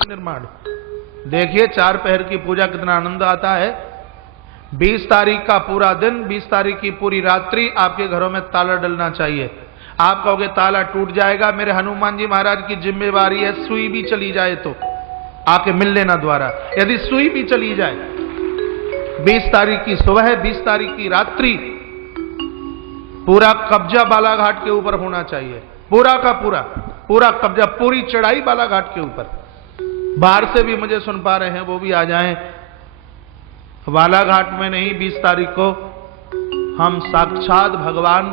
निर्माण। देखिए 4 पहर की पूजा कितना आनंद आता है। 20 तारीख का पूरा दिन, 20 तारीख की पूरी रात्रि आपके घरों में ताला डलना चाहिए। आप कहोगे ताला टूट जाएगा, मेरे हनुमान जी महाराज की जिम्मेवारी है, सुई भी चली जाए तो आके मिल लेना द्वारा। यदि सुई भी चली जाए, 20 तारीख की सुबह, 20 तारीख की रात्रि पूरा कब्जा बालाघाट के ऊपर होना चाहिए। पूरा का पूरा कब्जा, पूरी चढ़ाई बालाघाट के ऊपर। बाहर से भी मुझे सुन पा रहे हैं, वो भी आ जाएं। बालाघाट में नहीं, 20 तारीख को हम साक्षात भगवान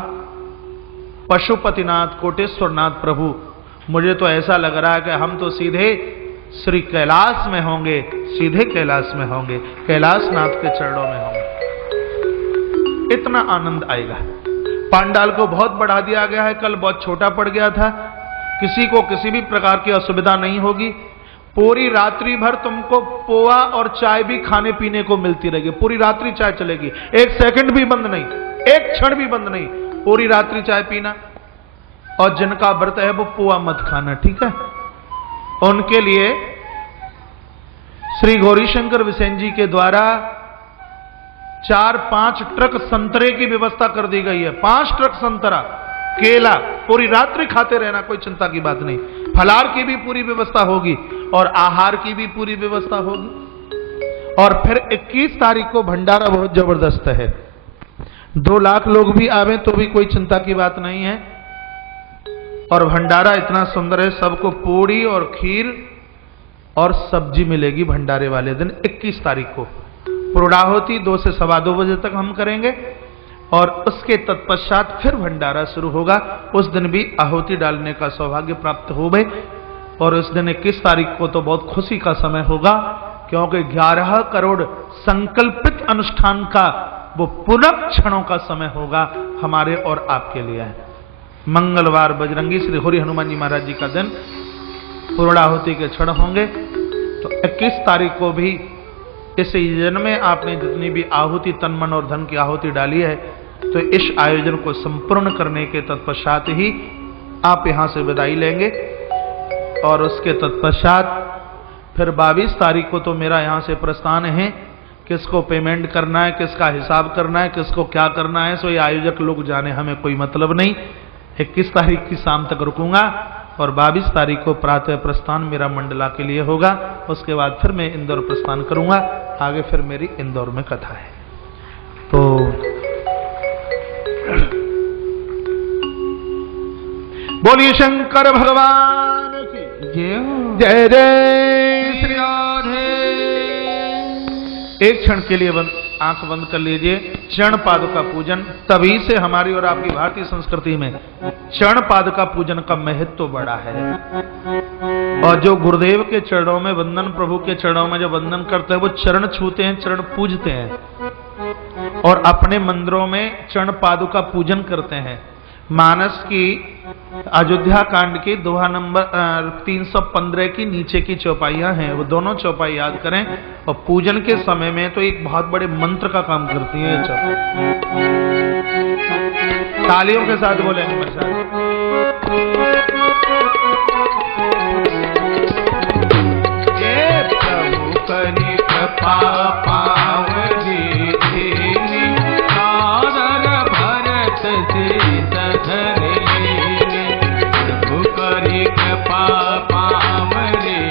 पशुपतिनाथ कोटेश्वरनाथ प्रभु, मुझे तो ऐसा लग रहा है कि हम तो सीधे श्री कैलाश में होंगे, सीधे कैलाश में होंगे, कैलाशनाथ के चरणों में होंगे। इतना आनंद आएगा। पांडाल को बहुत बढ़ा दिया गया है, कल बहुत छोटा पड़ गया था। किसी को किसी भी प्रकार की असुविधा नहीं होगी। पूरी रात्रि भर तुमको पोहा और चाय भी खाने पीने को मिलती रहेगी। पूरी रात्रि चाय चलेगी, 1 सेकंड भी बंद नहीं, 1 क्षण भी बंद नहीं, पूरी रात्रि चाय पीना। और जिनका व्रत है वो पोहा मत खाना, ठीक है। उनके लिए श्री गौरीशंकर विसेन जी के द्वारा 4-5 ट्रक संतरे की व्यवस्था कर दी गई है। 5 ट्रक संतरा, केला, पूरी रात्रि खाते रहना, कोई चिंता की बात नहीं। फलाहार की भी पूरी व्यवस्था होगी और आहार की भी पूरी व्यवस्था होगी। और फिर 21 तारीख को भंडारा बहुत जबरदस्त है। 2 लाख लोग भी आवे तो भी कोई चिंता की बात नहीं है। और भंडारा इतना सुंदर है, सबको पूड़ी और खीर और सब्जी मिलेगी भंडारे वाले दिन 21 तारीख को। पूर्णाहुति 2 से 2:15 बजे तक हम करेंगे और उसके तत्पश्चात फिर भंडारा शुरू होगा। उस दिन भी आहुति डालने का सौभाग्य प्राप्त हो गए। और उस दिन 21 तारीख को तो बहुत खुशी का समय होगा, क्योंकि 11 करोड़ संकल्पित अनुष्ठान का वो पुनः क्षणों का समय होगा हमारे और आपके लिए। मंगलवार बजरंगी श्री हरि हनुमान जी महाराज जी का दिन, पूर्णाहुति के क्षण होंगे। तो 21 तारीख को भी इस जन्म में आपने जितनी भी आहुति, तन मन और धन की आहुति डाली है, तो इस आयोजन को संपूर्ण करने के तत्पश्चात ही आप यहां से विदाई लेंगे। और उसके तत्पश्चात फिर 22 तारीख को तो मेरा यहां से प्रस्थान है। किसको पेमेंट करना है, किसका हिसाब करना है, किसको क्या करना है, सो ये आयोजक लोग जाने, हमें कोई मतलब नहीं। 21 तारीख की शाम तक रुकूंगा और 22 तारीख को प्रातः प्रस्थान मेरा मंडला के लिए होगा। उसके बाद फिर मैं इंदौर प्रस्थान करूंगा। आगे फिर मेरी इंदौर में कथा है। तो बोलिए शंकर भगवान की जय जय श्री राधे। एक क्षण के लिए आंख बंद कर लीजिए। चरण पादुका पूजन, तभी से हमारी और आपकी भारतीय संस्कृति में चरण पादुका पूजन का महत्व बड़ा है। और जो गुरुदेव के चरणों में वंदन, प्रभु के चरणों में जो वंदन करते हैं, वो चरण छूते हैं, चरण पूजते हैं और अपने मंदिरों में चरण पादुका पूजन करते हैं। मानस की अयोध्या कांड की दोहा नंबर 315 की नीचे की चौपाइयां हैं, वो दोनों चौपाई याद करें। और पूजन के समय में तो एक बहुत बड़े मंत्र का काम करती है ये चौपाई। तालियों के साथ बोलेंगे मेरे साथ। ये प्रभु करी कृपा पावनी सादर भरत से सधर लेने, प्रभु करी कृपा पावनी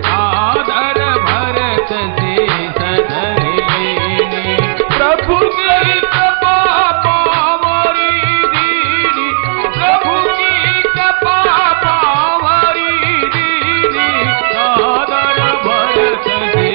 सादर भरत से सधर लेने, प्रभु की कृपा पावनी दीनी, प्रभु की कृपा पावनी दीनी सादर भरत से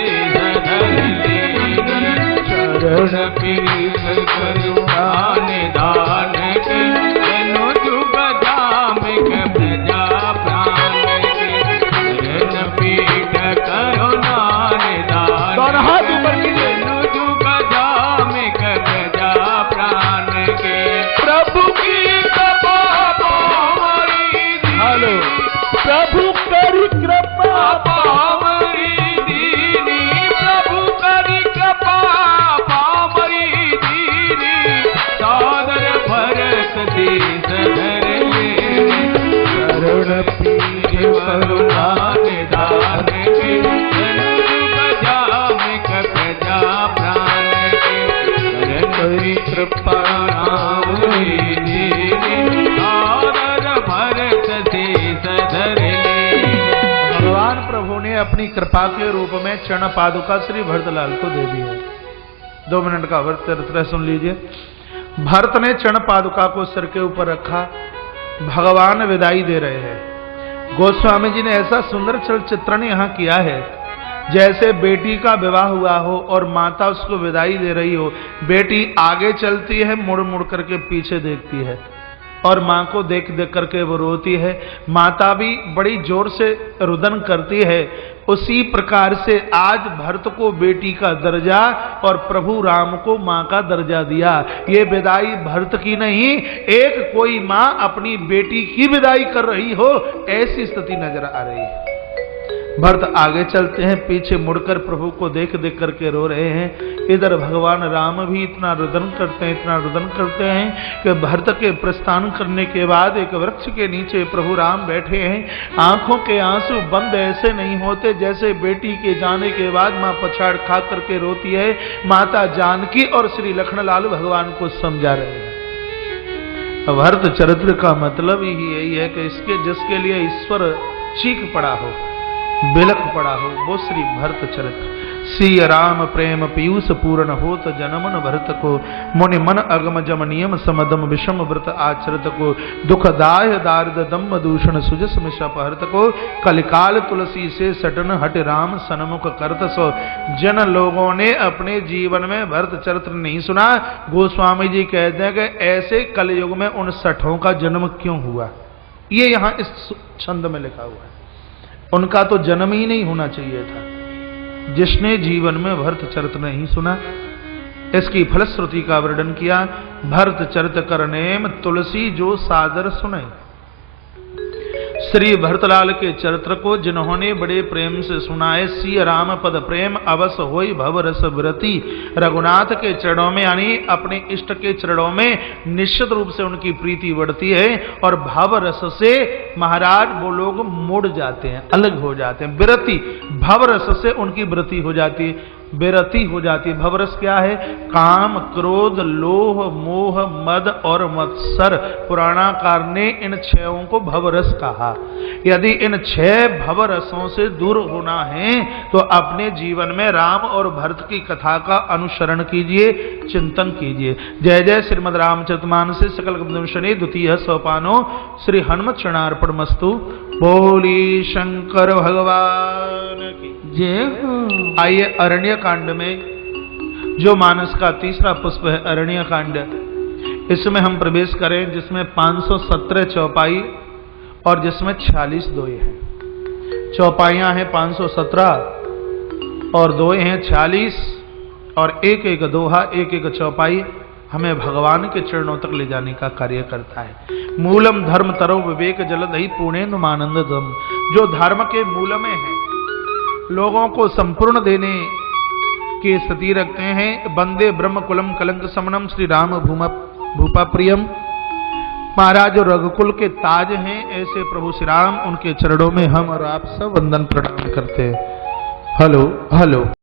अपनी कृपा के रूप में चरण पादुका श्री भरतलाल को दे दी है। 2 मिनट का व्रत चरित्र सुन लीजिए। भरत ने चरण पादुका को सिर के ऊपर रखा, भगवान विदाई दे रहे हैं। गोस्वामी जी ने ऐसा सुंदर चित्रण यहां किया है जैसे बेटी का विवाह हुआ हो और माता उसको विदाई दे रही हो। बेटी आगे चलती है, मुड़ मुड़ करके पीछे देखती है और माँ को देख देख करके वो रोती है। माता भी बड़ी जोर से रुदन करती है। उसी प्रकार से आज भरत को बेटी का दर्जा और प्रभु राम को माँ का दर्जा दिया। ये विदाई भरत की नहीं, एक कोई माँ अपनी बेटी की विदाई कर रही हो, ऐसी स्थिति नजर आ रही है। भरत आगे चलते हैं, पीछे मुड़कर प्रभु को देख देख करके रो रहे हैं। इधर भगवान राम भी इतना रुदन करते हैं, इतना रुदन करते हैं कि भरत के प्रस्थान करने के बाद एक वृक्ष के नीचे प्रभु राम बैठे हैं। आंखों के आंसू बंद ऐसे नहीं होते जैसे बेटी के जाने के बाद माँ पछाड़ खा करके रोती है। माता जानकी और श्री लखनलाल भगवान को समझा रहे हैं। भरत चरित्र का मतलब ही यही है कि इसके जिसके लिए ईश्वर चीख पड़ा हो, बिलख पड़ा हो, वो श्री भरत चरित्र। सिय राम प्रेम पीयूष पूर्ण होत जनमन भरत को, मुनि मन अगम जम नियम समदम विषम व्रत आचरत को, दुखदाय दारिद दम्म दूषण सुजस मिशप हरत को, कलिकाल तुलसी से सटन हट राम सनमुख करत सो। जन लोगों ने अपने जीवन में भरत चरित्र नहीं सुना। गोस्वामी जी कहते हैं कि ऐसे कलयुग में उन सठों का जन्म क्यों हुआ, ये यहां इस छंद में लिखा हुआ है। उनका तो जन्म ही नहीं होना चाहिए था जिसने जीवन में भरत चरित्र नहीं सुना। इसकी फलश्रुति का वर्णन किया। भरत चरित करनेम तुलसी जो सादर सुने। श्री भरतलाल के चरित्र को जिन्होंने बड़े प्रेम से सुना है, सिय राम पद प्रेम अवस होई भव रस विरति। रघुनाथ के चरणों में यानी अपने इष्ट के चरणों में निश्चित रूप से उनकी प्रीति बढ़ती है और भव रस से महाराज वो लोग मुड़ जाते हैं, अलग हो जाते हैं। विरति, भव रस से उनकी वृत्ति हो जाती है, बेरती हो जाती है। भवरस क्या है? काम, क्रोध, लोभ, मोह, मद और मत्सर। पुराणाकार ने इन छहों को भवरस कहा। यदि इन 6 भवरसों से दूर होना है तो अपने जीवन में राम और भरत की कथा का अनुसरण कीजिए, चिंतन कीजिए। जय जय श्रीमद रामचरितमानस सकल शनि द्वितीय सोपानो श्री हनुमत शरणार्पण मस्तु। बोली शंकर भगवान की जय हो। आइए अरण्य कांड में जो मानस का तीसरा पुष्प है अरण्य कांड, इसमें हम प्रवेश करें जिसमें 517 चौपाई और जिसमें 46 दोहे हैं। चौपाइयां हैं 517 और दोहे हैं 46 और एक एक दोहा, एक एक चौपाई हमें भगवान के चरणों तक ले जाने का कार्य करता है। मूलम धर्म तरो विवेक जलधि पुणेन्दुमानंदम। जो धर्म के मूल में है, लोगों को संपूर्ण देने की स्थिति रखते हैं। वंदे ब्रह्म कुलम कलंक समनम श्री राम भूपा प्रियम। महाराज जो रघुकुल के ताज हैं ऐसे प्रभु श्री राम, उनके चरणों में हम और आप सब वंदन प्रणाम करते हैं। Hello hello.